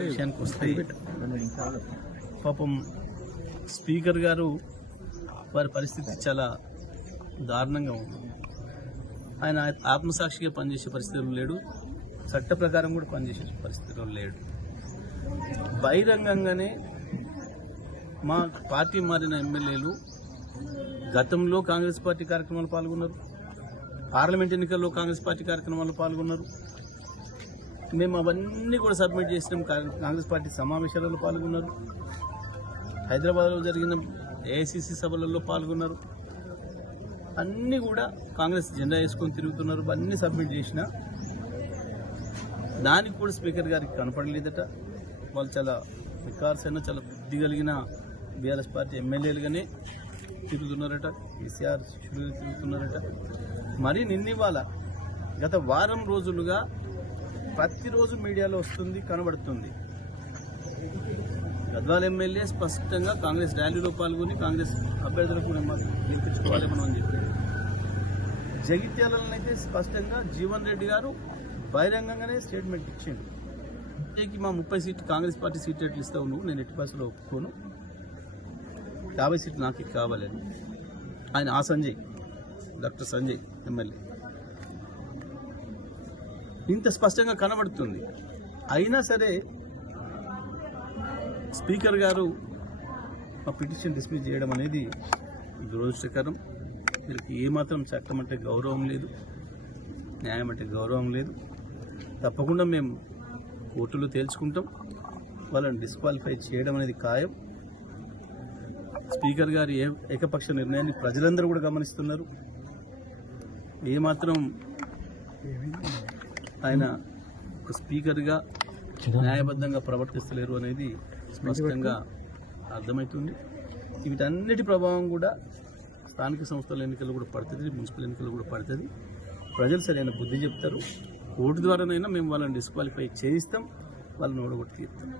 విషయానికి వస్తే పాపం స్పీకర్ గారు వారి పరిస్థితి చాలా దారుణంగా ఉంది. ఆయన ఆత్మసాక్షిగా పనిచేసే పరిస్థితులు లేడు, చట్ట ప్రకారం కూడా పనిచేసే పరిస్థితులు లేడు. బహిరంగంగానే మా పార్టీ మారిన ఎమ్మెల్యేలు గతంలో కాంగ్రెస్ పార్టీ కార్యక్రమాలు పాల్గొన్నారు, పార్లమెంట్ ఎన్నికల్లో కాంగ్రెస్ పార్టీ కార్యక్రమాల్లో పాల్గొన్నారు. మేము అవన్నీ కూడా సబ్మిట్ చేసినాం. కాంగ్రెస్ పార్టీ సమావేశాలలో పాల్గొన్నారు, హైదరాబాద్లో జరిగిన ఏఐసిసి సభలలో పాల్గొన్నారు. అన్నీ కూడా కాంగ్రెస్ జెండా వేసుకొని తిరుగుతున్నారు. అన్నీ సబ్మిట్ చేసిన దానికి కూడా స్పీకర్ గారికి కనపడలేదట. వాళ్ళు చాలా వికార్సైన చాలా బుద్ధి కలిగిన బీఆర్ఎస్ పార్టీ ఎమ్మెల్యేలుగానే తిరుగుతున్నారట, కేసీఆర్ శిష్యులుగా తిరుగుతున్నారట. మరి నిన్నివాళ గత వారం రోజులుగా ప్రతిరోజు మీడియాలో వస్తుంది, కనబడుతుంది. గద్వాల ఎమ్మెల్యే స్పష్టంగా కాంగ్రెస్ ర్యాలీలో పాల్గొని కాంగ్రెస్ అభ్యర్థులకు గెలిపించుకోవాలి మనం అని చెప్పి, జగిత్యాలనైతే స్పష్టంగా జీవన్ రెడ్డి గారు బహిరంగంగానే స్టేట్మెంట్ ఇచ్చిండు. మా 30 సీట్లు కాంగ్రెస్ పార్టీ సీట్ ఎట్లు ఇస్తావు నువ్వు, నేను ఎట్టి పరిస్థితుల్లో ఒప్పుకోను, 50 సీట్లు నాకు కావాలని ఆయన సంజయ్, డాక్టర్ సంజయ్ ఎమ్మెల్యే ఇంత స్పష్టంగా కనబడుతుంది. అయినా సరే స్పీకర్ గారు ఆ పిటిషన్ డిస్మిస్ చేయడం అనేది దురదృష్టకరం. వీళ్ళకి ఏమాత్రం చట్టం అంటే గౌరవం లేదు, న్యాయం అంటే గౌరవం లేదు. తప్పకుండా మేము కోర్టులో తేల్చుకుంటాం. వాళ్ళని డిస్క్వాలిఫై చేయడం అనేది ఖాయం. స్పీకర్ గారి ఏకపక్ష నిర్ణయాన్ని ప్రజలందరూ కూడా గమనిస్తున్నారు. ఏమాత్రం ఆయన ఒక స్పీకర్గా న్యాయబద్ధంగా ప్రవర్తిస్తలేరు అనేది స్పష్టంగా అర్థమవుతుంది. వీటన్నిటి ప్రభావం కూడా స్థానిక సంస్థల ఎన్నికలు కూడా పడుతుంది, మున్సిపల్ ఎన్నికలు కూడా పడుతుంది. ప్రజలు సరైన బుద్ధి చెప్తారు. కోర్టు ద్వారానైనా మేము వాళ్ళని డిస్క్వాలిఫై చేయిస్తాం, వాళ్ళని ఓడగొట్టి తీరుతాం.